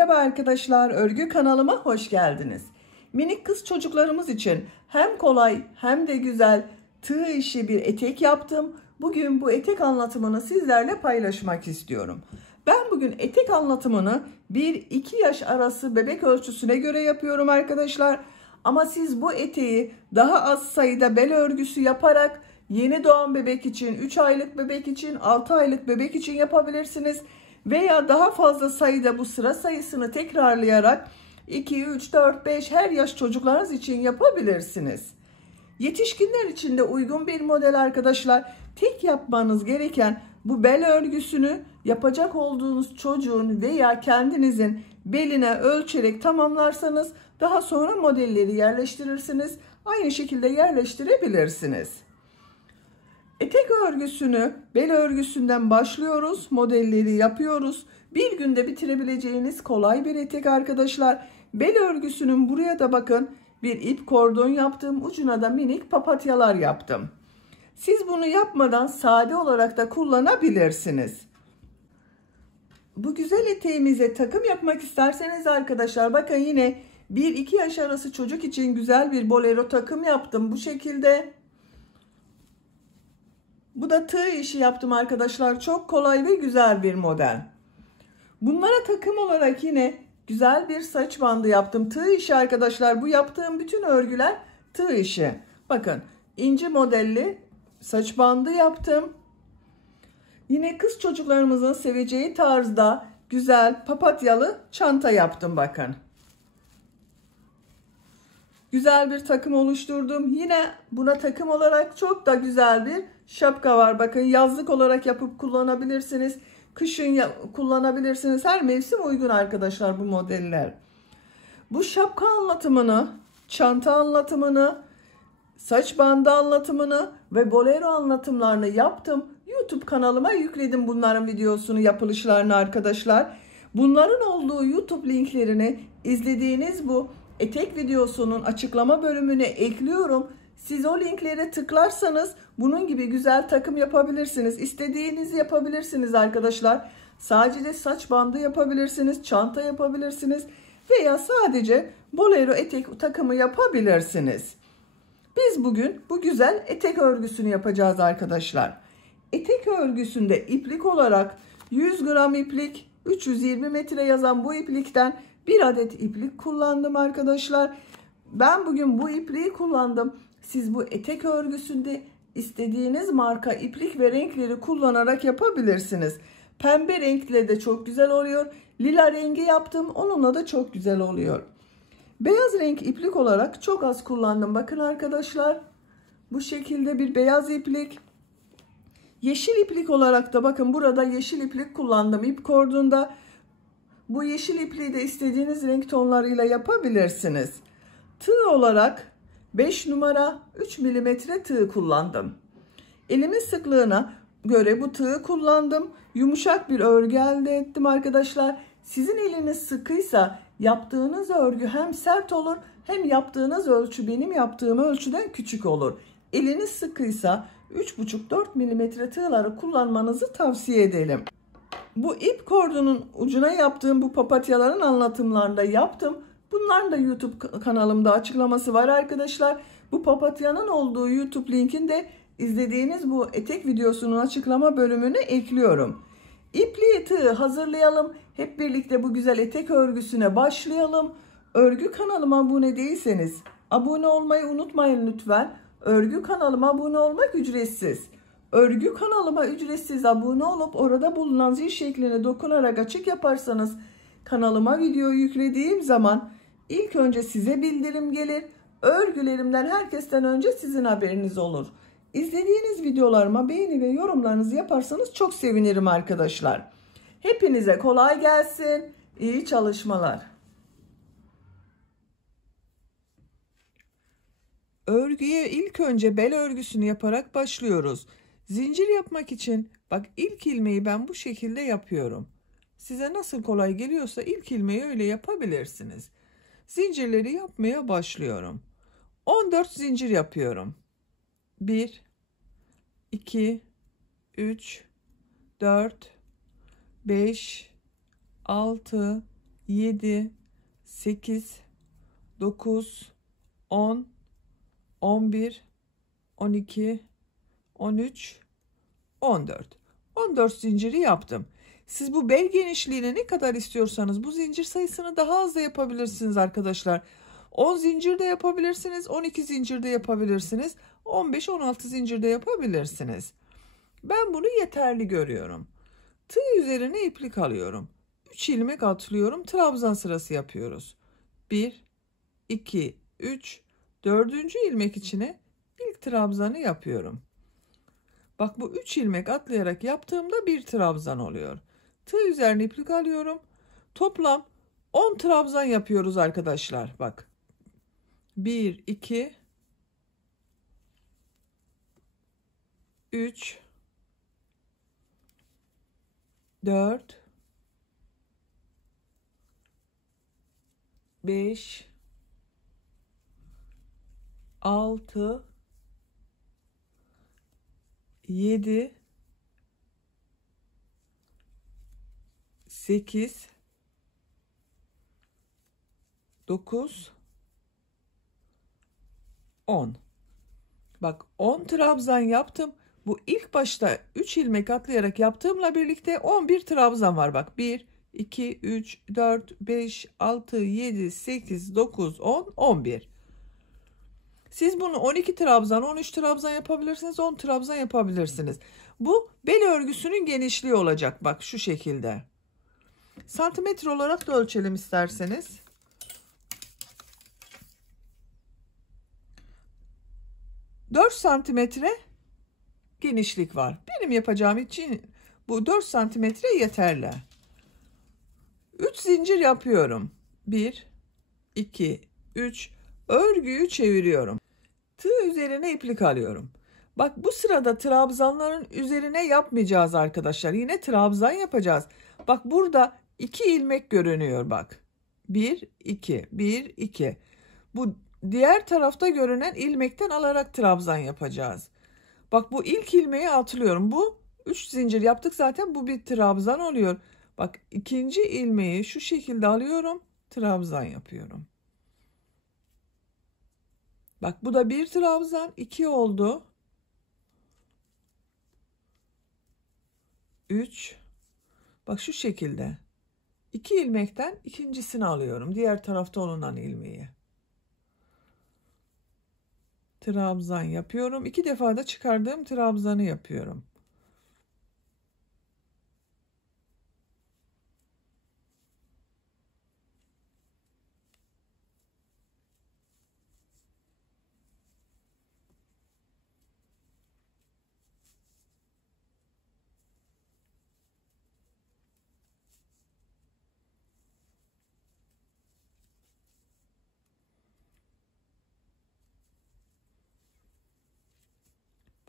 Merhaba arkadaşlar, örgü kanalıma hoş geldiniz. Minik kız çocuklarımız için hem kolay hem de güzel tığ işi bir etek yaptım. Bugün bu etek anlatımını sizlerle paylaşmak istiyorum. Ben bugün etek anlatımını 1-2 yaş arası bebek ölçüsüne göre yapıyorum arkadaşlar. Ama siz bu eteği daha az sayıda bel örgüsü yaparak yeni doğan bebek için, 3 aylık bebek için, 6 aylık bebek için yapabilirsiniz. Veya daha fazla sayıda bu sıra sayısını tekrarlayarak 2, 3, 4, 5 her yaş çocuklarınız için yapabilirsiniz. Yetişkinler için de uygun bir model arkadaşlar. Tek yapmanız gereken bu bel örgüsünü yapacak olduğunuz çocuğun veya kendinizin beline ölçerek tamamlarsanız daha sonra modelleri yerleştirirsiniz. Aynı şekilde yerleştirebilirsiniz. Etek örgüsünü bel örgüsünden başlıyoruz. Modelleri yapıyoruz. Bir günde bitirebileceğiniz kolay bir etek arkadaşlar. Bel örgüsünün buraya da bakın bir ip kordon yaptım. Ucuna da minik papatyalar yaptım. Siz bunu yapmadan sade olarak da kullanabilirsiniz. Bu güzel eteğimize takım yapmak isterseniz arkadaşlar bakın yine 1-2 yaş arası çocuk için güzel bir bolero takım yaptım. Bu şekilde. Bu da tığ işi yaptım arkadaşlar. Çok kolay ve güzel bir model. Bunlara takım olarak yine güzel bir saç bandı yaptım. Tığ işi arkadaşlar. Bu yaptığım bütün örgüler tığ işi. Bakın inci modelli saç bandı yaptım. Yine kız çocuklarımızın seveceği tarzda güzel papatyalı çanta yaptım bakın. Güzel bir takım oluşturdum. Yine buna takım olarak çok da güzel bir şapka var. Bakın yazlık olarak yapıp kullanabilirsiniz. Kışın kullanabilirsiniz. Her mevsim uygun arkadaşlar bu modeller. Bu şapka anlatımını, çanta anlatımını, saç bandı anlatımını ve bolero anlatımlarını yaptım. YouTube kanalıma yükledim bunların videosunu, yapılışlarını arkadaşlar. Bunların olduğu YouTube linklerini izlediğiniz bu etek videosunun açıklama bölümüne ekliyorum. Siz o linklere tıklarsanız bunun gibi güzel takım yapabilirsiniz. İstediğinizi yapabilirsiniz arkadaşlar. Sadece saç bandı yapabilirsiniz, çanta yapabilirsiniz veya sadece bolero etek takımı yapabilirsiniz. Biz bugün bu güzel etek örgüsünü yapacağız arkadaşlar. Etek örgüsünde iplik olarak 100 gram iplik, 320 metre yazan bu iplikten bir adet iplik kullandım arkadaşlar. Ben bugün bu ipliği kullandım. Siz bu etek örgüsünde istediğiniz marka iplik ve renkleri kullanarak yapabilirsiniz. Pembe renkle de çok güzel oluyor. Lila rengi yaptım. Onunla da çok güzel oluyor. Beyaz renk iplik olarak çok az kullandım. Bakın arkadaşlar. Bu şekilde bir beyaz iplik. Yeşil iplik olarak da bakın burada yeşil iplik kullandım. İp kordonda. Bu yeşil ipliği de istediğiniz renk tonlarıyla yapabilirsiniz. Tığ olarak 5 numara 3 milimetre tığ kullandım. Elimin sıklığına göre bu tığı kullandım. Yumuşak bir örgü elde ettim arkadaşlar. Sizin eliniz sıkıysa yaptığınız örgü hem sert olur hem yaptığınız ölçü benim yaptığım ölçüden küçük olur. Eliniz sıkıysa 3,5-4 milimetre tığları kullanmanızı tavsiye ederim. Bu ip kordonun ucuna yaptığım bu papatyaların anlatımlarında yaptım. Bunların da YouTube kanalımda açıklaması var arkadaşlar. Bu papatyanın olduğu YouTube linkini de izlediğiniz bu etek videosunun açıklama bölümüne ekliyorum. İpliği tığı hazırlayalım. Hep birlikte bu güzel etek örgüsüne başlayalım. Örgü kanalıma abone değilseniz abone olmayı unutmayın lütfen. Örgü kanalıma abone olmak ücretsiz. Örgü kanalıma ücretsiz abone olup orada bulunan zil şekline dokunarak açık yaparsanız kanalıma video yüklediğim zaman ilk önce size bildirim gelir. Örgülerimden herkesten önce sizin haberiniz olur. İzlediğiniz videolarıma beğeni ve yorumlarınızı yaparsanız çok sevinirim arkadaşlar. Hepinize kolay gelsin. İyi çalışmalar. Örgüye ilk önce bel örgüsünü yaparak başlıyoruz. Zincir yapmak için bak ilk ilmeği ben bu şekilde yapıyorum. Size nasıl kolay geliyorsa ilk ilmeği öyle yapabilirsiniz. Zincirleri yapmaya başlıyorum. 14 zincir yapıyorum. 1, 2, 3, 4, 5, 6, 7, 8, 9, 10, 11, 12, 13, 14. 14 zinciri yaptım. Siz bu bel genişliğine ne kadar istiyorsanız bu zincir sayısını daha az da yapabilirsiniz arkadaşlar. 10 zincir de yapabilirsiniz, 12 zincir de yapabilirsiniz, 15-16 zincir de yapabilirsiniz. Ben bunu yeterli görüyorum. Tığ üzerine iplik alıyorum. 3 ilmek atlıyorum, trabzan sırası yapıyoruz. 1, 2, 3, 4. ilmek içine ilk trabzanı yapıyorum. Bak bu 3 ilmek atlayarak yaptığımda bir trabzan oluyor. Tığ üzerine iplik alıyorum. Toplam 10 trabzan yapıyoruz arkadaşlar. Bak. 1, 2, 3, 4, 5, 6, 7, 8, 9, 10. Bak 10 trabzan yaptım. Bu ilk başta 3 ilmek atlayarak yaptığımla birlikte 11 trabzan var. Bak 1, 2, 3, 4, 5, 6, 7, 8, 9, 10, 11. Siz bunu 12 trabzan, 13 trabzan yapabilirsiniz, 10 trabzan yapabilirsiniz. Bu bel örgüsünün genişliği olacak. Bak şu şekilde. Santimetre olarak da ölçelim isterseniz. 4 santimetre genişlik var. Benim yapacağım için bu 4 santimetre yeterli. 3 zincir yapıyorum. 1, 2, 3. Örgüyü çeviriyorum. Tığ üzerine iplik alıyorum. Bak bu sırada trabzanların üzerine yapmayacağız arkadaşlar. Yine trabzan yapacağız. Bak burada 2 ilmek görünüyor bak. 1, 2, 1, 2. Bu diğer tarafta görünen ilmekten alarak trabzan yapacağız. Bak bu ilk ilmeği atlıyorum. Bu 3 zincir yaptık zaten, bu bir trabzan oluyor. Bak ikinci ilmeği şu şekilde alıyorum. Trabzan yapıyorum. Bak bu da bir trabzan, 2 oldu. 3. Bak şu şekilde. 2 ilmekten ikincisini alıyorum. Diğer tarafta olunan ilmeği. Trabzan yapıyorum. 2 defa da çıkardığım trabzanı yapıyorum.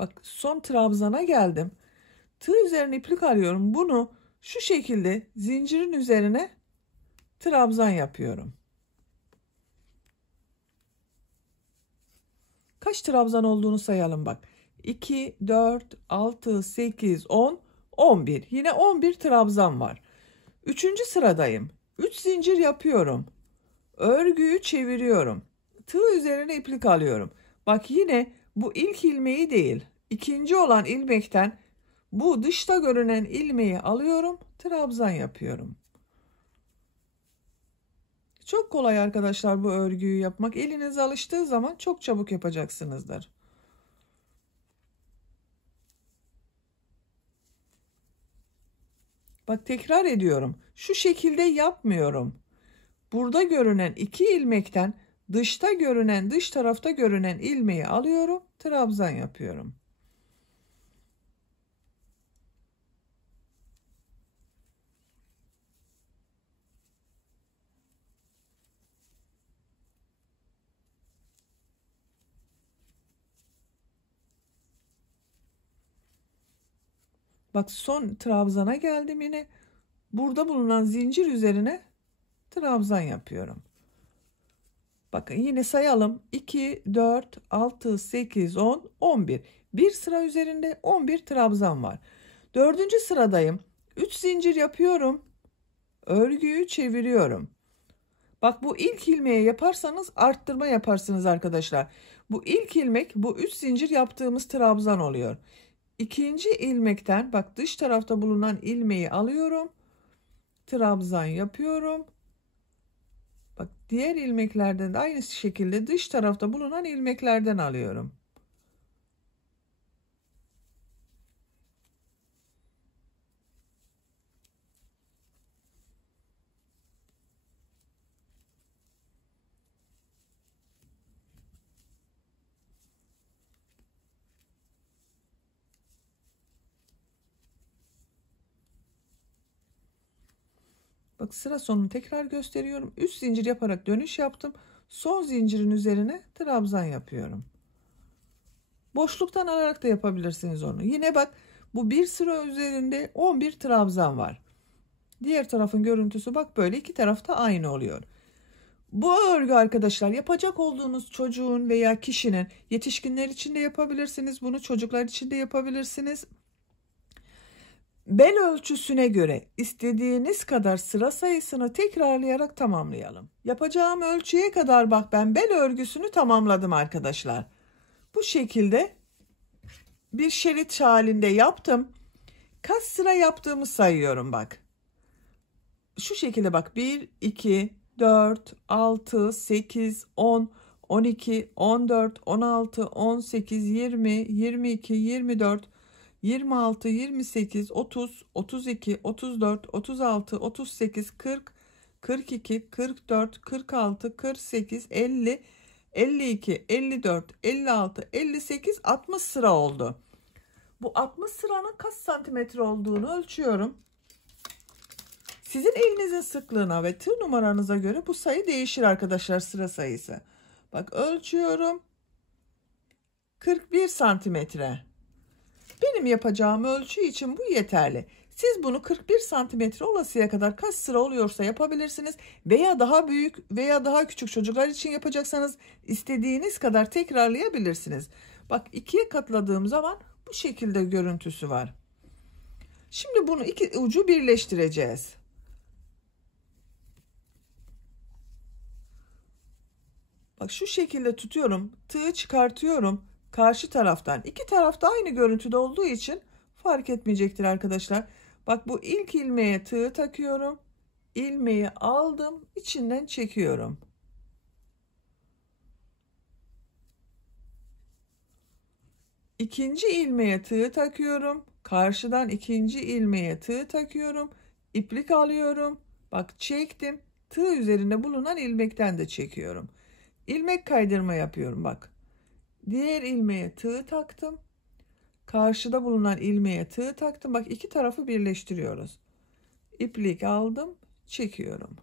Bak son trabzana geldim. Tığ üzerine iplik alıyorum. Bunu şu şekilde zincirin üzerine trabzan yapıyorum. Kaç trabzan olduğunu sayalım bak. 2, 4, 6, 8, 10, 11. Yine 11 trabzan var. 3. sıradayım. 3 zincir yapıyorum. Örgüyü çeviriyorum. Tığ üzerine iplik alıyorum. Bak yine bu ilk ilmeği değil, İkinci olan ilmekten bu dışta görünen ilmeği alıyorum. Trabzan yapıyorum. Çok kolay arkadaşlar bu örgüyü yapmak. Eliniz alıştığı zaman çok çabuk yapacaksınızdır. Bak tekrar ediyorum. Şu şekilde yapmıyorum. Burada görünen 2 ilmekten dışta görünen, dış tarafta görünen ilmeği alıyorum. Trabzan yapıyorum. Bak son trabzana geldim yine. Burada bulunan zincir üzerine trabzan yapıyorum. Bakın yine sayalım. 2, 4, 6, 8, 10, 11. Bir sıra üzerinde 11 trabzan var. 4. sıradayım. 3 zincir yapıyorum. Örgüyü çeviriyorum. Bak bu ilk ilmeğe yaparsanız arttırma yaparsınız arkadaşlar. Bu ilk ilmek bu 3 zincir yaptığımız trabzan oluyor. İkinci ilmekten bak dış tarafta bulunan ilmeği alıyorum. Trabzan yapıyorum. Bak diğer ilmeklerden de aynı şekilde dış tarafta bulunan ilmeklerden alıyorum. Bak sıra sonunu tekrar gösteriyorum. 3 zincir yaparak dönüş yaptım. Son zincirin üzerine trabzan yapıyorum. Boşluktan alarak da yapabilirsiniz onu. Yine bak bu bir sıra üzerinde 11 trabzan var. Diğer tarafın görüntüsü bak böyle iki tarafta aynı oluyor. Bu örgü arkadaşlar yapacak olduğunuz çocuğun veya kişinin, yetişkinler için de yapabilirsiniz. Bunu çocuklar için de yapabilirsiniz. Bel ölçüsüne göre istediğiniz kadar sıra sayısını tekrarlayarak tamamlayalım. Yapacağım ölçüye kadar bak ben bel örgüsünü tamamladım arkadaşlar. Bu şekilde bir şerit halinde yaptım. Kaç sıra yaptığımı sayıyorum bak. Şu şekilde bak 1, 2, 4, 6, 8, 10, 12, 14, 16, 18, 20, 22, 24, 26, 28, 30, 32, 34, 36, 38, 40, 42, 44, 46, 48, 50, 52, 54, 56, 58, 60 sıra oldu. Bu 60 sıranın kaç santimetre olduğunu ölçüyorum. Sizin elinizin sıklığına ve tığ numaranıza göre bu sayı değişir arkadaşlar, sıra sayısı. Bak ölçüyorum. 41 santimetre. Benim yapacağım ölçü için bu yeterli. Siz bunu 41 santimetre olasıya kadar kaç sıra oluyorsa yapabilirsiniz. Veya daha büyük veya daha küçük çocuklar için yapacaksanız istediğiniz kadar tekrarlayabilirsiniz. Bak ikiye katladığım zaman bu şekilde görüntüsü var. Şimdi bunu iki ucu birleştireceğiz. Bak şu şekilde tutuyorum. Tığı çıkartıyorum. Karşı taraftan. İki tarafta aynı görüntüde olduğu için fark etmeyecektir arkadaşlar. Bak bu ilk ilmeğe tığı takıyorum. İlmeği aldım. İçinden çekiyorum. İkinci ilmeğe tığı takıyorum. Karşıdan ikinci ilmeğe tığı takıyorum. İplik alıyorum. Bak çektim. Tığ üzerinde bulunan ilmekten de çekiyorum. İlmek kaydırma yapıyorum bak. Diğer ilmeğe tığ taktım. Karşıda bulunan ilmeğe tığ taktım. Bak iki tarafı birleştiriyoruz. İplik aldım, çekiyorum.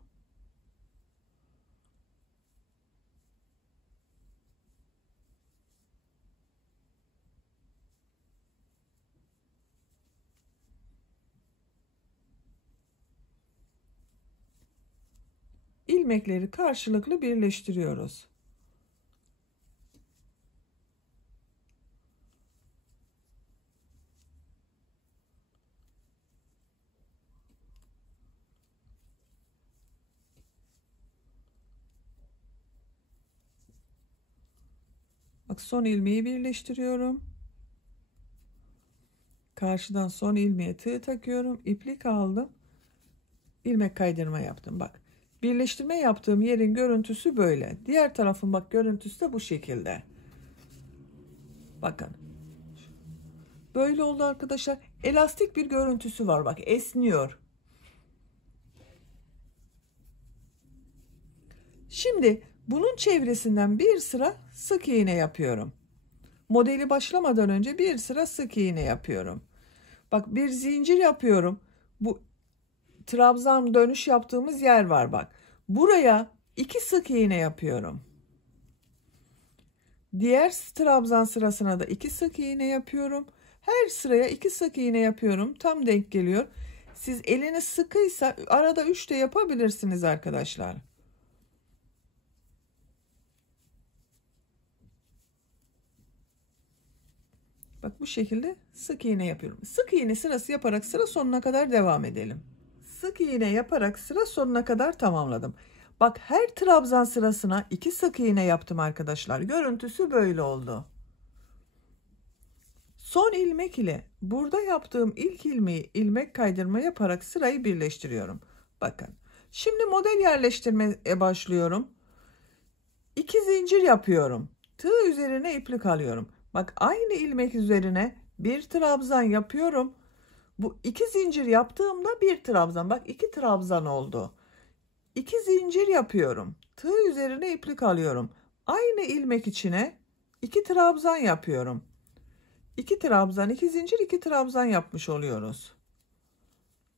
İlmekleri karşılıklı birleştiriyoruz. Bak son ilmeği birleştiriyorum. Karşıdan son ilmeğe tığ takıyorum. İplik aldım. İlmek kaydırma yaptım bak. Birleştirme yaptığım yerin görüntüsü böyle. Diğer tarafın bak görüntüsü de bu şekilde. Bakın. Böyle oldu arkadaşlar. Elastik bir görüntüsü var bak, esniyor. Şimdi bunun çevresinden bir sıra sık iğne yapıyorum. Modeli başlamadan önce bir sıra sık iğne yapıyorum. Bak bir zincir yapıyorum. Bu trabzan dönüş yaptığımız yer var bak. Buraya 2 sık iğne yapıyorum. Diğer trabzan sırasına da 2 sık iğne yapıyorum. Her sıraya 2 sık iğne yapıyorum. Tam denk geliyor. Siz eliniz sıkıysa arada 3 de yapabilirsiniz arkadaşlar. Bak bu şekilde sık iğne yapıyorum. Sık iğne sırası yaparak sıra sonuna kadar devam edelim. Sık iğne yaparak sıra sonuna kadar tamamladım. Bak her trabzan sırasına 2 sık iğne yaptım arkadaşlar. Görüntüsü böyle oldu. Son ilmek ile burada yaptığım ilk ilmeği ilmek kaydırma yaparak sırayı birleştiriyorum. Bakın. Şimdi model yerleştirmeye başlıyorum. 2 zincir yapıyorum. Tığ üzerine iplik alıyorum. Bak aynı ilmek üzerine bir trabzan yapıyorum. Bu 2 zincir yaptığımda bir trabzan. Bak 2 trabzan oldu. 2 zincir yapıyorum. Tığ üzerine iplik alıyorum. Aynı ilmek içine 2 trabzan yapıyorum. 2 trabzan, 2 zincir, 2 trabzan yapmış oluyoruz.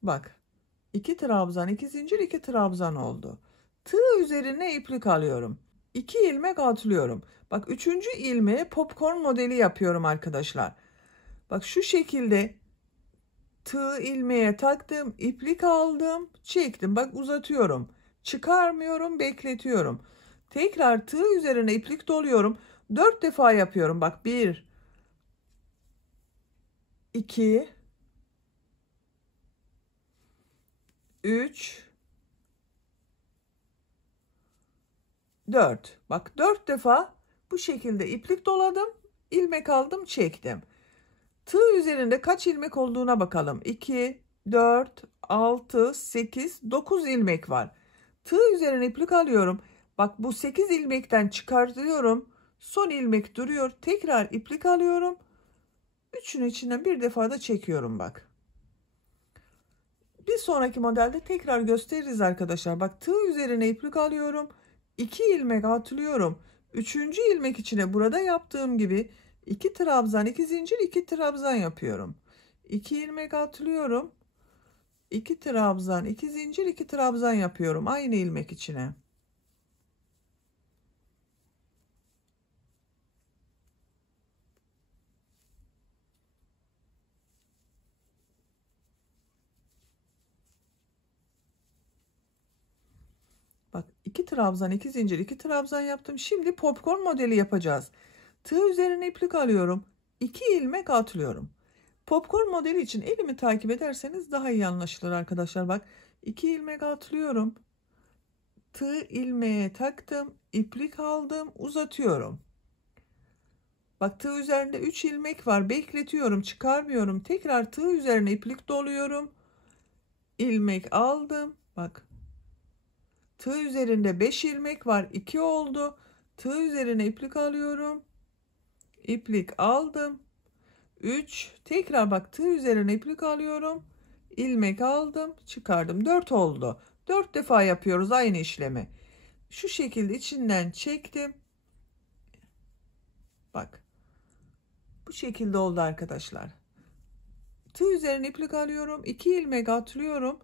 Bak 2 trabzan, 2 zincir, 2 trabzan oldu. Tığ üzerine iplik alıyorum. 2 ilmek atlıyorum. Bak 3. ilmeğe popcorn modeli yapıyorum arkadaşlar. Bak şu şekilde tığ ilmeğe taktım, iplik aldım, çektim. Bak uzatıyorum. Çıkarmıyorum, bekletiyorum. Tekrar tığ üzerine iplik doluyorum. 4 defa yapıyorum. Bak 1 2 3 4. Bak 4 defa bu şekilde iplik doladım, ilmek aldım, çektim. Tığ üzerinde kaç ilmek olduğuna bakalım. 2, 4, 6, 8, 9 ilmek var. Tığ üzerine iplik alıyorum. Bak bu 8 ilmekten çıkartıyorum. Son ilmek duruyor. Tekrar iplik alıyorum. Üçünün içinden bir defa da çekiyorum bak. Bir sonraki modelde tekrar gösteririz arkadaşlar. Bak tığ üzerine iplik alıyorum. 2 ilmek atlıyorum. 3. ilmek içine burada yaptığım gibi 2 trabzan, 2 zincir, 2 trabzan yapıyorum. 2 ilmek atlıyorum. 2 trabzan, 2 zincir, 2 trabzan yapıyorum aynı ilmek içine. Bak 2 trabzan, 2 zincir, 2 trabzan yaptım. Şimdi popcorn modeli yapacağız. Tığ üzerine iplik alıyorum. 2 ilmek atlıyorum. Popcorn modeli için elimi takip ederseniz daha iyi anlaşılır arkadaşlar. Bak 2 ilmek atlıyorum. Tığ ilmeğe taktım. İplik aldım. Uzatıyorum. Bak tığ üzerinde 3 ilmek var. Bekletiyorum. Çıkarmıyorum. Tekrar tığ üzerine iplik doluyorum. İlmek aldım. Bak. Tığ üzerinde 5 ilmek var. 2 oldu. Tığ üzerine iplik alıyorum. İplik aldım. 3. Tekrar bak tığ üzerine iplik alıyorum. İlmek aldım. Çıkardım. 4 oldu. 4 defa yapıyoruz aynı işlemi. Şu şekilde içinden çektim. Bak. Bu şekilde oldu arkadaşlar. Tığ üzerine iplik alıyorum. 2 ilmek atlıyorum.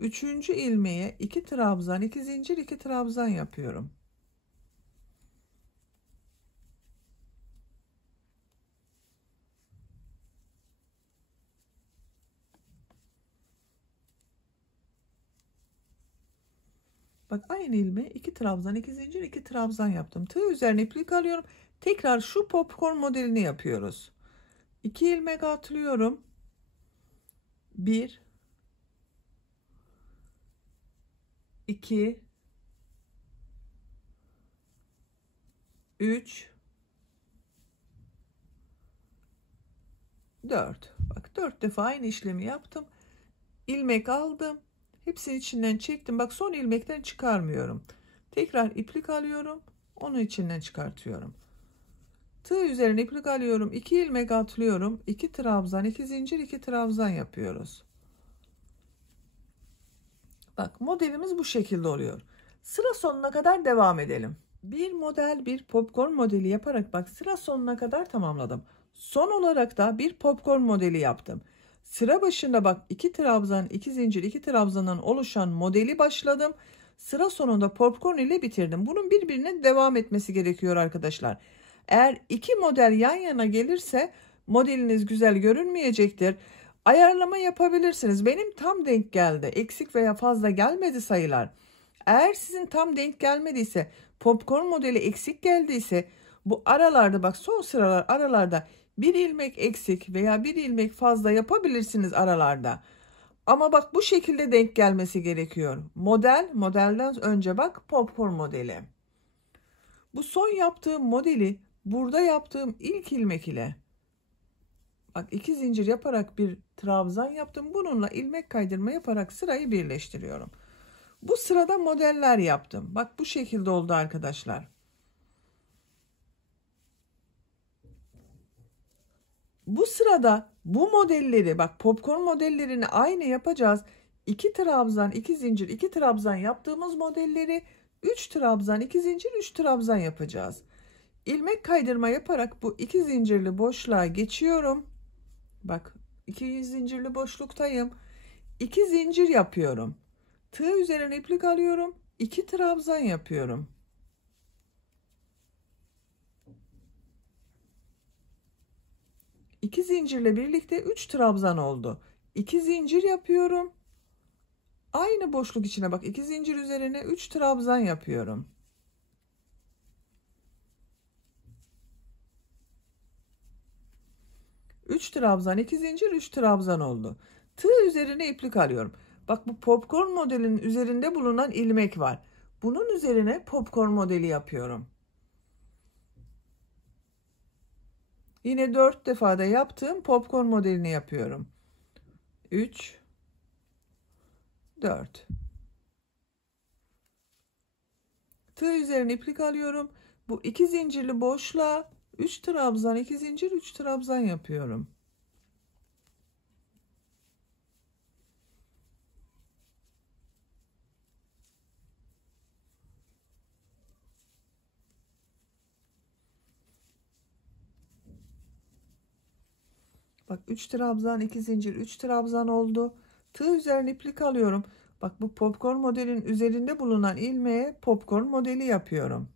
3. ilmeğe 2 trabzan, 2 zincir, 2 trabzan yapıyorum. Bak aynı ilmeğe 2 trabzan, 2 zincir, 2 trabzan yaptım. Tığ üzerine iplik alıyorum. Tekrar şu popcorn modelini yapıyoruz. 2 ilmek atlıyorum. 1 2 3 4. Bak 4 defa aynı işlemi yaptım. İlmek aldım. Hepsini içinden çektim. Bak son ilmekten çıkarmıyorum. Tekrar iplik alıyorum. Onu içinden çıkartıyorum. Tığ üzerine iplik alıyorum. 2 ilmek atlıyorum. 2 trabzan, 2 zincir, 2 trabzan yapıyoruz. Bak modelimiz bu şekilde oluyor. Sıra sonuna kadar devam edelim. Bir model, bir popcorn modeli yaparak bak sıra sonuna kadar tamamladım. Son olarak da bir popcorn modeli yaptım. Sıra başında bak 2 trabzan, 2 zincir, 2 trabzandan oluşan modeli başladım. Sıra sonunda popcorn ile bitirdim. Bunun birbirine devam etmesi gerekiyor arkadaşlar. Eğer iki model yan yana gelirse modeliniz güzel görünmeyecektir. Ayarlama yapabilirsiniz. Benim tam denk geldi. Eksik veya fazla gelmedi sayılar. Eğer sizin tam denk gelmediyse, popcorn modeli eksik geldiyse bu aralarda bak son sıralar aralarda bir ilmek eksik veya bir ilmek fazla yapabilirsiniz aralarda. Ama bak bu şekilde denk gelmesi gerekiyor. Modelden önce bak popcorn modeli. Bu son yaptığım modeli burada yaptığım ilk ilmek ile bak 2 zincir yaparak bir trabzan yaptım. Bununla ilmek kaydırma yaparak sırayı birleştiriyorum. Bu sırada modeller yaptım. Bak bu şekilde oldu arkadaşlar. Bu sırada bu modelleri bak popcorn modellerini aynı yapacağız. 2 trabzan 2 zincir 2 trabzan yaptığımız modelleri 3 trabzan 2 zincir 3 trabzan yapacağız. İlmek kaydırma yaparak bu 2 zincirli boşluğa geçiyorum. Bak 2 zincirli boşluktayım. 2 zincir yapıyorum. Tığ üzerine iplik alıyorum. 2 trabzan yapıyorum. İki zincirle birlikte 3 trabzan oldu. 2 zincir yapıyorum. Aynı boşluk içine bak 2 zincir üzerine 3 trabzan yapıyorum. Üç trabzan 2 zincir 3 trabzan oldu. Tığ üzerine iplik alıyorum. Bak bu popcorn modelinin üzerinde bulunan ilmek var. Bunun üzerine popcorn modeli yapıyorum. Yine 4 defada yaptığım popcorn modelini yapıyorum. 3 4 Tığ üzerine iplik alıyorum. Bu 2 zincirli boşluğa 3 trabzan 2 zincir 3 trabzan yapıyorum. Bak 3 trabzan 2 zincir 3 trabzan oldu. Tığ üzerine iplik alıyorum. Bak bu popcorn modelin üzerinde bulunan ilmeğe popcorn modeli yapıyorum.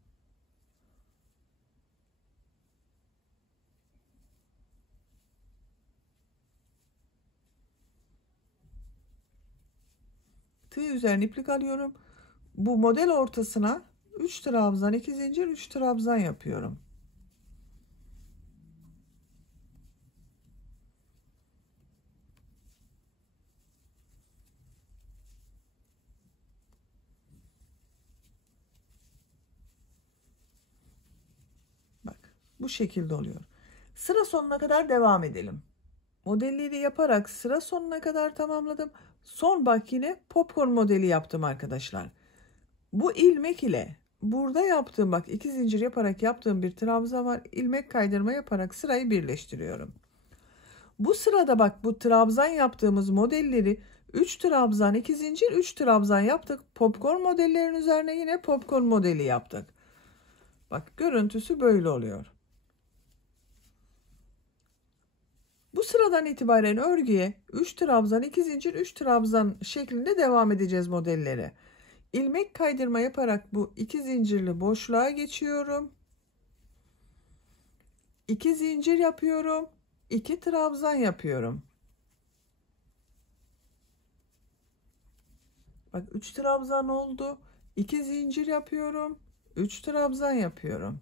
Tığ üzerine iplik alıyorum. Bu model ortasına 3 trabzan 2 zincir 3 trabzan yapıyorum. Bak bu şekilde oluyor. Sıra sonuna kadar devam edelim. Modelleri yaparak sıra sonuna kadar tamamladım. Son bak yine popcorn modeli yaptım arkadaşlar. Bu ilmek ile burada yaptığım bak 2 zincir yaparak yaptığım bir trabzan var. İlmek kaydırma yaparak sırayı birleştiriyorum. Bu sırada bak bu trabzan yaptığımız modelleri 3 trabzan 2 zincir 3 trabzan yaptık. Popcorn modellerin üzerine yine popcorn modeli yaptık. Bak görüntüsü böyle oluyor. Bu sıradan itibaren örgüye 3 trabzan 2 zincir 3 trabzan şeklinde devam edeceğiz modelleri. İlmek kaydırma yaparak bu 2 zincirli boşluğa geçiyorum. 2 zincir yapıyorum. 2 trabzan yapıyorum. Bak 3 trabzan oldu. 2 zincir yapıyorum. 3 trabzan yapıyorum.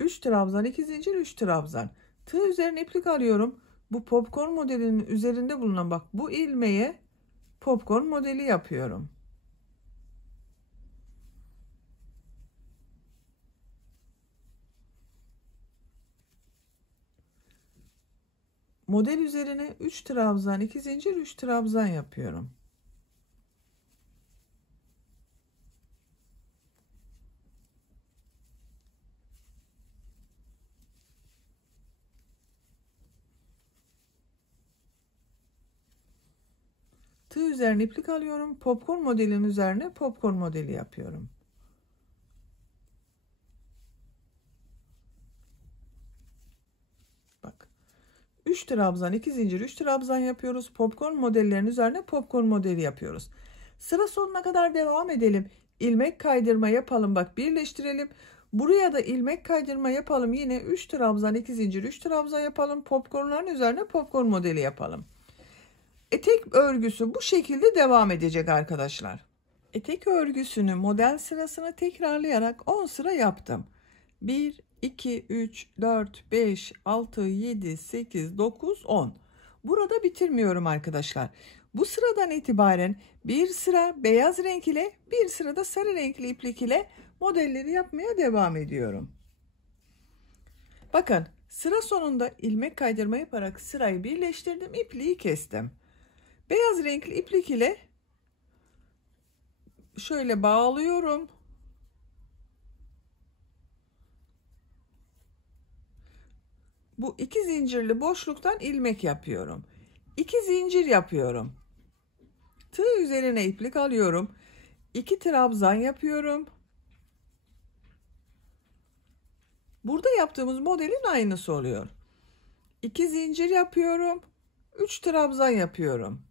Üç trabzan 2 zincir 3 trabzan. Tığ üzerine iplik alıyorum. Bu popcorn modelinin üzerinde bulunan bak bu ilmeğe popcorn modeli yapıyorum. Model üzerine 3 trabzan 2 zincir 3 trabzan yapıyorum. Tığ üzerine iplik alıyorum. Popcorn modelin üzerine popcorn modeli yapıyorum. Bak. 3 trabzan 2 zincir 3 trabzan yapıyoruz. Popcorn modellerin üzerine popcorn modeli yapıyoruz. Sıra sonuna kadar devam edelim. İlmek kaydırma yapalım. Bak birleştirelim. Buraya da ilmek kaydırma yapalım. Yine 3 trabzan 2 zincir 3 trabzan yapalım. Popcornların üzerine popcorn modeli yapalım. Etek örgüsü bu şekilde devam edecek arkadaşlar. Etek örgüsünü model sırasını tekrarlayarak 10 sıra yaptım. 1 2, 3, 4, 5, 6, 7, 8, 9, 10. Burada bitirmiyorum arkadaşlar. Bu sıradan itibaren bir sıra beyaz renk ile bir sırada sarı renkli iplik ile modelleri yapmaya devam ediyorum. Bakın sıra sonunda ilmek kaydırma yaparak sırayı birleştirdim, ipliği kestim. Beyaz renkli iplik ile şöyle bağlıyorum. Bu iki zincirli boşluktan ilmek yapıyorum. 2 zincir yapıyorum. Tığ üzerine iplik alıyorum. 2 trabzan yapıyorum. Burada yaptığımız modelin aynısı oluyor. 2 zincir yapıyorum. 3 trabzan yapıyorum.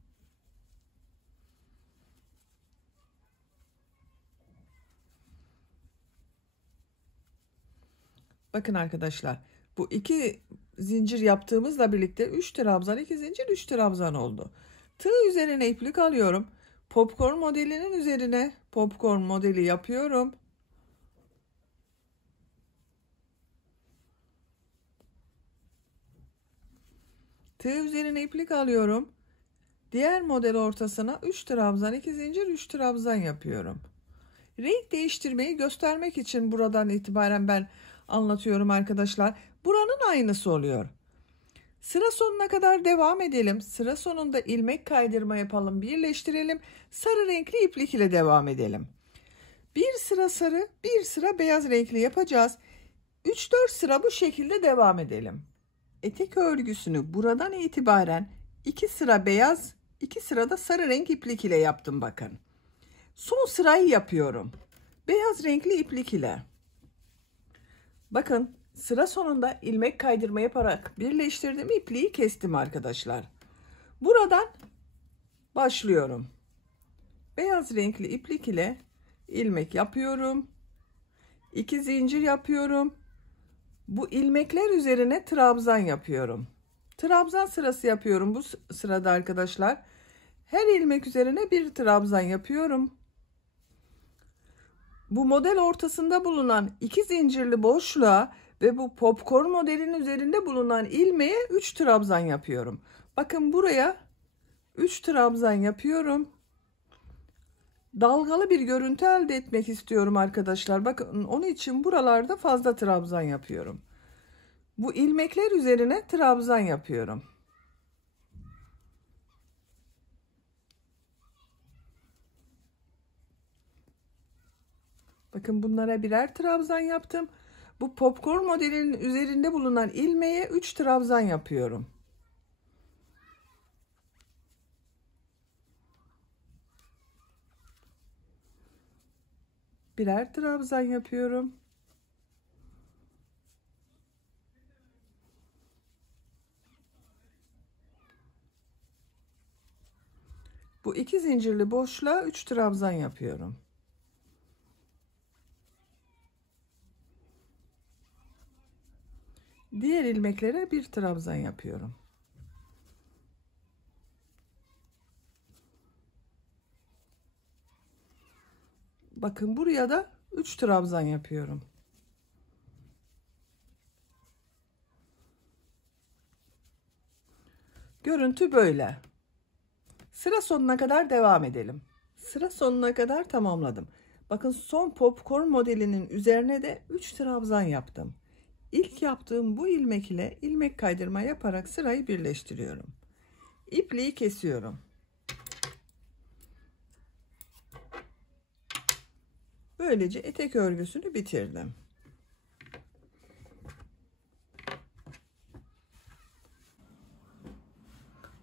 Bakın arkadaşlar, bu 2 zincir yaptığımızla birlikte 3 trabzan, 2 zincir, 3 trabzan oldu. Tığ üzerine iplik alıyorum. Popcorn modelinin üzerine popcorn modeli yapıyorum. Tığ üzerine iplik alıyorum. Diğer model ortasına 3 trabzan, 2 zincir, 3 trabzan yapıyorum. Renk değiştirmeyi göstermek için buradan itibaren ben anlatıyorum arkadaşlar. Buranın aynısı oluyor. Sıra sonuna kadar devam edelim. Sıra sonunda ilmek kaydırma yapalım, birleştirelim. Sarı renkli iplik ile devam edelim. Bir sıra sarı, bir sıra beyaz renkli yapacağız. 3-4 sıra bu şekilde devam edelim. Etek örgüsünü buradan itibaren 2 sıra beyaz, 2 sırada sarı renk iplik ile yaptım bakın. Son sırayı yapıyorum. Beyaz renkli iplik ile. Bakın sıra sonunda ilmek kaydırma yaparak birleştirdim, ipliği kestim arkadaşlar. Buradan başlıyorum. Beyaz renkli iplik ile ilmek yapıyorum. 2 zincir yapıyorum. Bu ilmekler üzerine trabzan yapıyorum. Trabzan sırası yapıyorum bu sırada arkadaşlar. Her ilmek üzerine bir trabzan yapıyorum. Bu model ortasında bulunan 2 zincirli boşluğa ve bu popcorn modelin üzerinde bulunan ilmeğe 3 trabzan yapıyorum. Bakın buraya 3 trabzan yapıyorum. Dalgalı bir görüntü elde etmek istiyorum arkadaşlar. Bakın onun için buralarda fazla trabzan yapıyorum. Bu ilmekler üzerine trabzan yapıyorum. Bakın bunlara birer trabzan yaptım. Bu popcorn modelinin üzerinde bulunan ilmeğe 3 trabzan yapıyorum. Birer trabzan yapıyorum. Bu 2 zincirli boşluğa 3 trabzan yapıyorum. Diğer ilmeklere bir trabzan yapıyorum. Bakın buraya da 3 trabzan yapıyorum. Görüntü böyle. Sıra sonuna kadar devam edelim. Sıra sonuna kadar tamamladım. Bakın son popcorn modelinin üzerine de 3 trabzan yaptım. İlk yaptığım bu ilmek ile ilmek kaydırma yaparak sırayı birleştiriyorum. İpliği kesiyorum. Böylece etek örgüsünü bitirdim.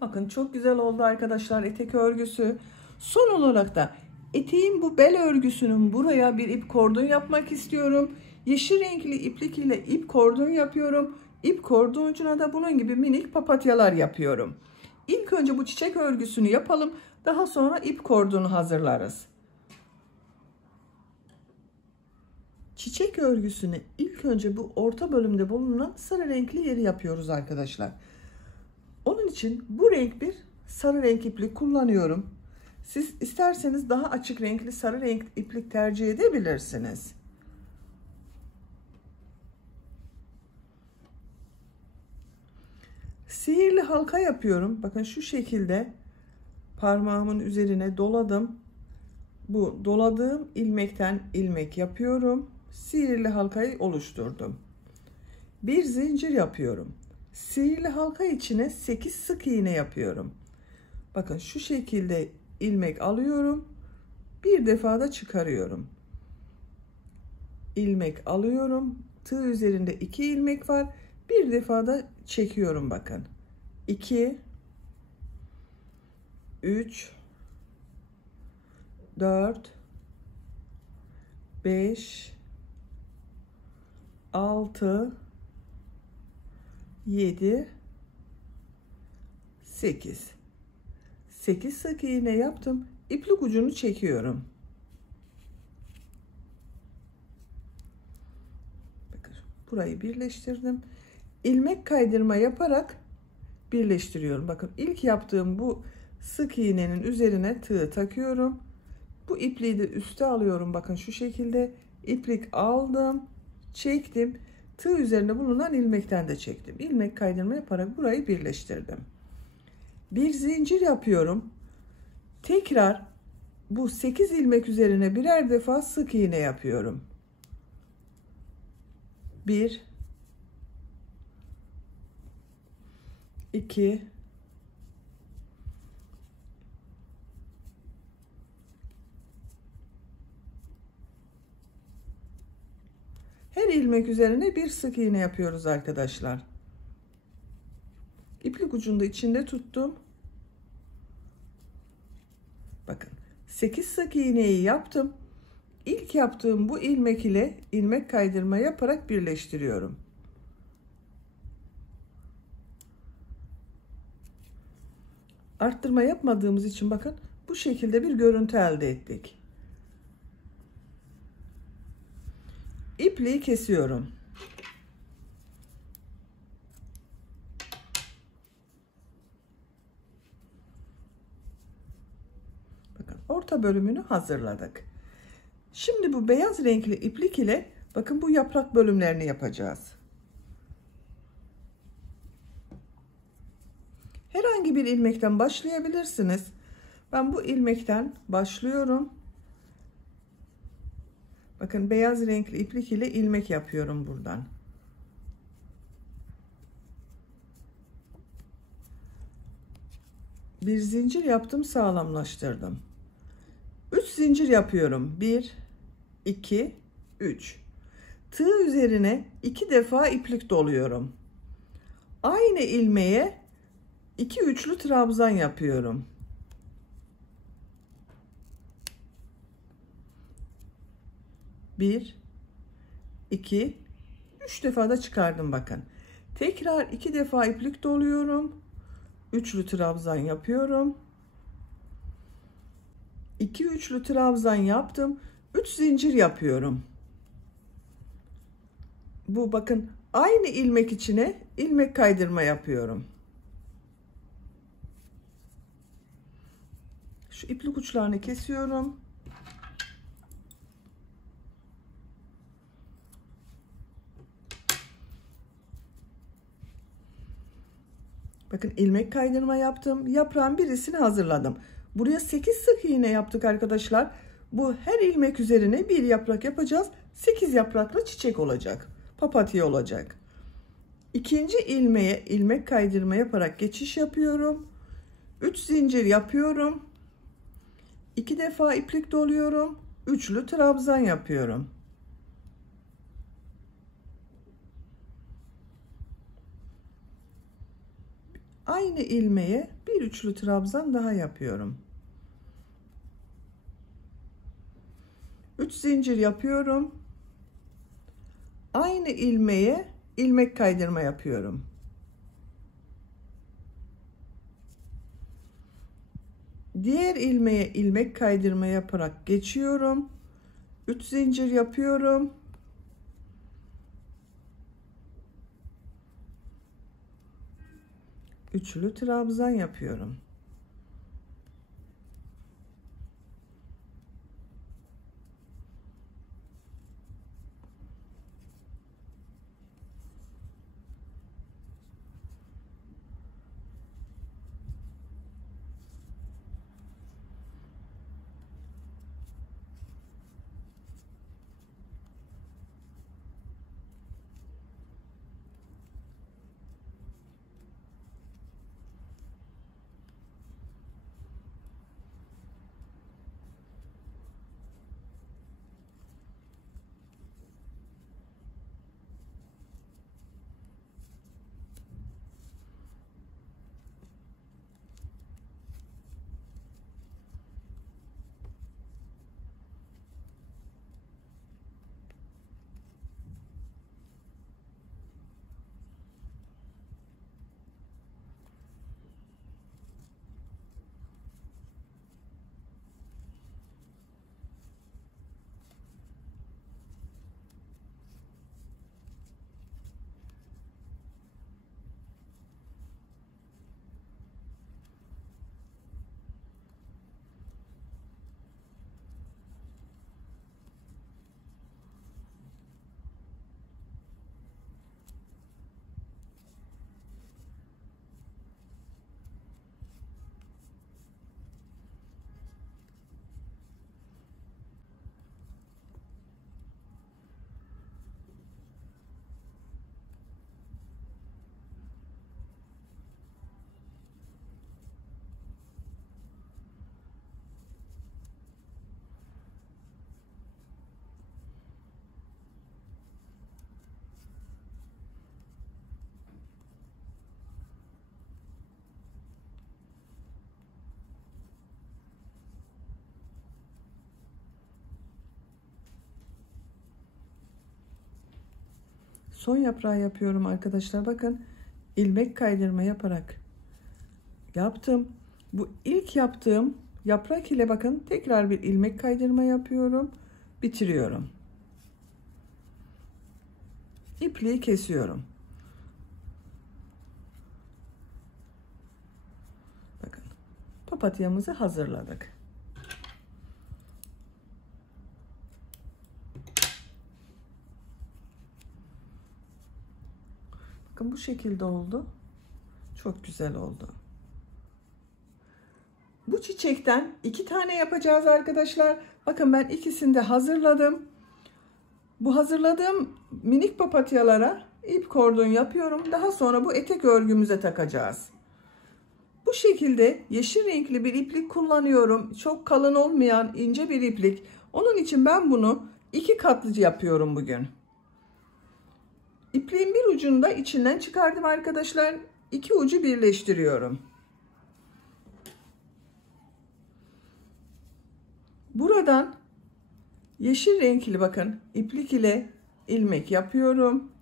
Bakın çok güzel oldu arkadaşlar etek örgüsü. Son olarak da eteğin bu bel örgüsünün buraya bir ip kordon yapmak istiyorum. Yeşil renkli iplik ile ip kordon yapıyorum. İp kordon ucuna da bunun gibi minik papatyalar yapıyorum. İlk önce bu çiçek örgüsünü yapalım. Daha sonra ip kordonu hazırlarız. Çiçek örgüsünü ilk önce bu orta bölümde bulunan sarı renkli yeri yapıyoruz arkadaşlar. Onun için bu renk bir sarı renk iplik kullanıyorum. Siz isterseniz daha açık renkli sarı renk iplik tercih edebilirsiniz. Sihirli halka yapıyorum. Bakın şu şekilde parmağımın üzerine doladım. Bu doladığım ilmekten ilmek yapıyorum. Sihirli halkayı oluşturdum. Bir zincir yapıyorum. Sihirli halka içine 8 sık iğne yapıyorum. Bakın şu şekilde ilmek alıyorum. Bir defa da çıkarıyorum. İlmek alıyorum. Tığ üzerinde 2 ilmek var. Bir defa da çekiyorum bakın. 2 3 4 5 6 7 8 8 sık iğne yaptım. İplik ucunu çekiyorum. Bakın burayı birleştirdim. İlmek kaydırma yaparak birleştiriyorum. Bakın ilk yaptığım bu sık iğnenin üzerine tığ takıyorum. Bu ipliği de üste alıyorum. Bakın şu şekilde iplik aldım, çektim. Tığ üzerinde bulunan ilmekten de çektim. İlmek kaydırma yaparak burayı birleştirdim. Bir zincir yapıyorum. Tekrar bu 8 ilmek üzerine birer defa sık iğne yapıyorum. 1 2 Her ilmek üzerine bir sık iğne yapıyoruz arkadaşlar. İplik ucunu da içinde tuttum. Bakın 8 sık iğneyi yaptım. İlk yaptığım bu ilmek ile ilmek kaydırma yaparak birleştiriyorum. Arttırma yapmadığımız için bakın bu şekilde bir görüntü elde ettik. İpliği kesiyorum. Bakın orta bölümünü hazırladık. Şimdi bu beyaz renkli iplik ile bakın bu yaprak bölümlerini yapacağız. Herhangi bir ilmekten başlayabilirsiniz. Ben bu ilmekten başlıyorum. Bakın beyaz renkli iplik ile ilmek yapıyorum buradan. Bir zincir yaptım, sağlamlaştırdım. 3 zincir yapıyorum. 1 2 3. Tığ üzerine 2 defa iplik doluyorum. Aynı ilmeğe 2 üçlü trabzan yapıyorum. 1 2 3 defa da çıkardım bakın. Tekrar 2 defa iplik doluyorum. Üçlü trabzan yapıyorum. 2 üçlü trabzan yaptım. 3 zincir yapıyorum. Bu bakın aynı ilmek içine ilmek kaydırma yapıyorum. Şu iplik uçlarını kesiyorum. Bakın ilmek kaydırma yaptım. Yaprağın birisini hazırladım. Buraya 8 sık iğne yaptık arkadaşlar. Bu her ilmek üzerine bir yaprak yapacağız. 8 yapraklı çiçek olacak. Papatya olacak. İkinci ilmeğe ilmek kaydırma yaparak geçiş yapıyorum. 3 zincir yapıyorum. 2 defa iplik doluyorum. Üçlü trabzan yapıyorum. Aynı ilmeğe bir üçlü trabzan daha yapıyorum. 3 zincir yapıyorum. Aynı ilmeğe ilmek kaydırma yapıyorum. Diğer ilmeğe ilmek kaydırma yaparak geçiyorum. 3 zincir yapıyorum. Üçlü trabzan yapıyorum. son yaprağı yapıyorum arkadaşlar. Bakın ilmek kaydırma yaparak yaptım. Bu ilk yaptığım yaprak ile bakın tekrar bir ilmek kaydırma yapıyorum. Bitiriyorum. İpliği kesiyorum. Bakın papatyamızı hazırladık. Bakın bu şekilde oldu. Çok güzel oldu. Bu çiçekten 2 tane yapacağız arkadaşlar. Bakın ben ikisini de hazırladım. Bu hazırladığım minik papatyalara ip kordon yapıyorum. Daha sonra bu etek örgümüze takacağız. Bu şekilde yeşil renkli bir iplik kullanıyorum. Çok kalın olmayan ince bir iplik. Onun için ben bunu 2 katlı yapıyorum bugün. İpliğin bir ucunu da içinden çıkardım arkadaşlar. 2 ucu birleştiriyorum. Buradan yeşil renkli bakın iplik ile ilmek yapıyorum.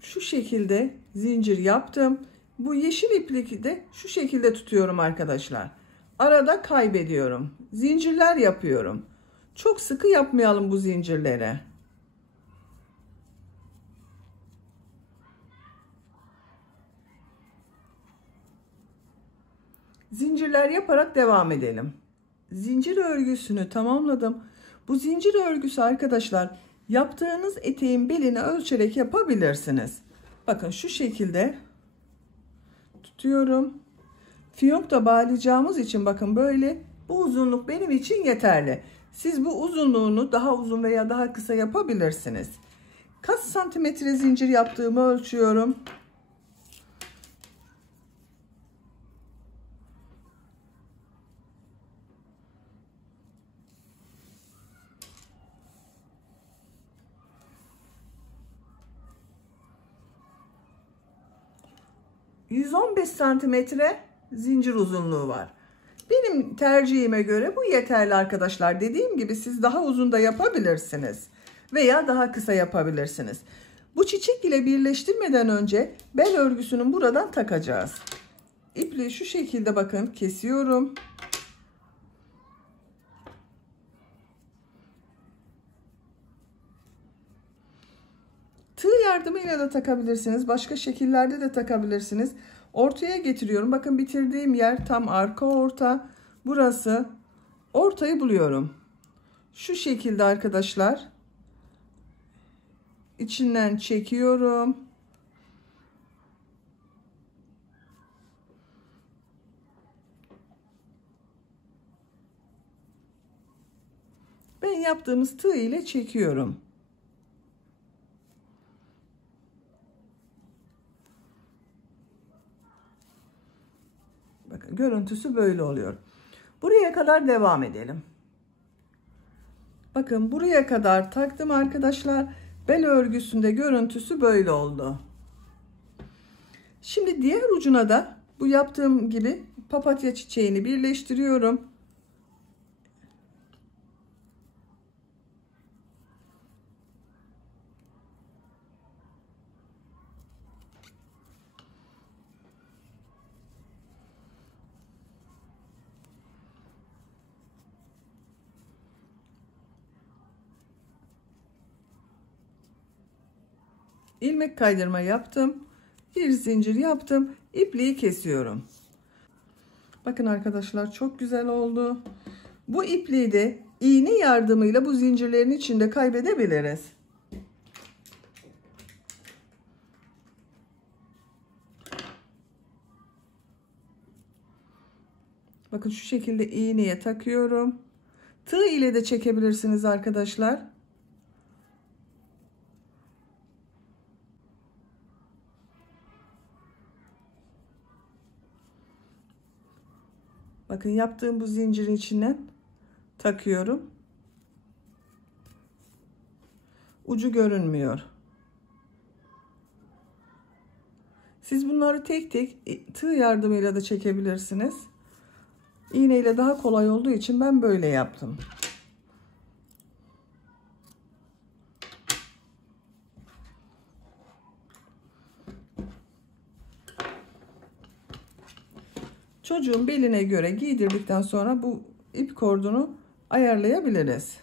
Şu şekilde zincir yaptım. Bu yeşil ipliği de şu şekilde tutuyorum arkadaşlar. Arada kaybediyorum. Zincirler yapıyorum. Çok sıkı yapmayalım bu zincirlere. Zincirler yaparak devam edelim. Zincir örgüsünü tamamladım. Bu zincir örgüsü arkadaşlar yaptığınız eteğin belini ölçerek yapabilirsiniz. Bakın şu şekilde tutuyorum. Fiyonk da bağlayacağımız için bakın böyle bu uzunluk benim için yeterli. Siz bu uzunluğunu daha uzun veya daha kısa yapabilirsiniz. Kaç santimetre zincir yaptığımı ölçüyorum. ...115 santimetre zincir uzunluğu var. Benim tercihime göre bu yeterli arkadaşlar. Dediğim gibi siz daha uzun da yapabilirsiniz. Veya daha kısa yapabilirsiniz. Bu çiçek ile birleştirmeden önce bel örgüsünün buradan takacağız. İpliği şu şekilde bakın kesiyorum. Tığ yardımıyla da takabilirsiniz. Başka şekillerde de takabilirsiniz. Ortaya getiriyorum. Bakın bitirdiğim yer tam arka orta. Burası. Ortayı buluyorum. Şu şekilde arkadaşlar. İçinden çekiyorum. Ben yaptığımız tığ ile çekiyorum. Bakın görüntüsü böyle oluyor. Buraya kadar devam edelim. Bakın buraya kadar taktım arkadaşlar. Bel örgüsünde görüntüsü böyle oldu. Şimdi diğer ucuna da bu yaptığım gibi papatya çiçeğini birleştiriyorum. İlmek kaydırma yaptım. Bir zincir yaptım. İpliği kesiyorum. Bakın arkadaşlar çok güzel oldu. Bu ipliği de iğne yardımıyla bu zincirlerin içinde kaybedebiliriz. Bakın şu şekilde iğneye takıyorum. Tığ ile de çekebilirsiniz arkadaşlar. Bakın yaptığım bu zincirin içine takıyorum. Ucu görünmüyor. Siz bunları tek tek tığ yardımıyla da çekebilirsiniz. İğneyle daha kolay olduğu için ben böyle yaptım. Çocuğun beline göre giydirdikten sonra bu ip kordonu ayarlayabiliriz.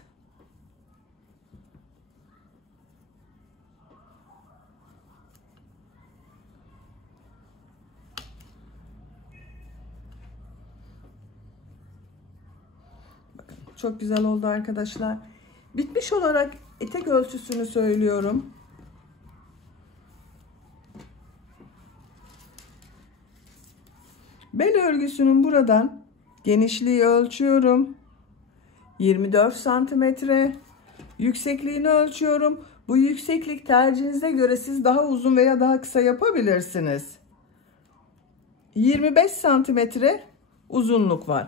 Bakın çok güzel oldu arkadaşlar. Bitmiş olarak etek ölçüsünü söylüyorum. Bel örgüsünün buradan genişliği ölçüyorum. 24 santimetre. Yüksekliğini ölçüyorum. Bu yükseklik tercihinize göre siz daha uzun veya daha kısa yapabilirsiniz. 25 santimetre uzunluk var.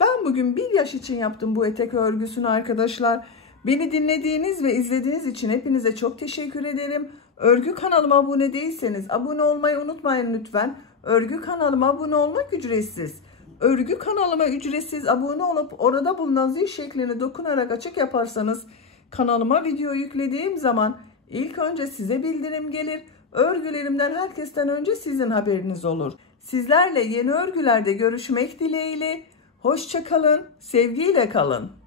Ben bugün 1 yaş için yaptım bu etek örgüsünü arkadaşlar. Beni dinlediğiniz ve izlediğiniz için hepinize çok teşekkür ederim. Örgü kanalıma abone değilseniz abone olmayı unutmayın lütfen. Örgü kanalıma abone olmak ücretsiz. Örgü kanalıma ücretsiz abone olup orada bulunan zil şeklini dokunarak açık yaparsanız kanalıma video yüklediğim zaman ilk önce size bildirim gelir. Örgülerimden herkesten önce sizin haberiniz olur. Sizlerle yeni örgülerde görüşmek dileğiyle. Hoşça kalın, sevgiyle kalın.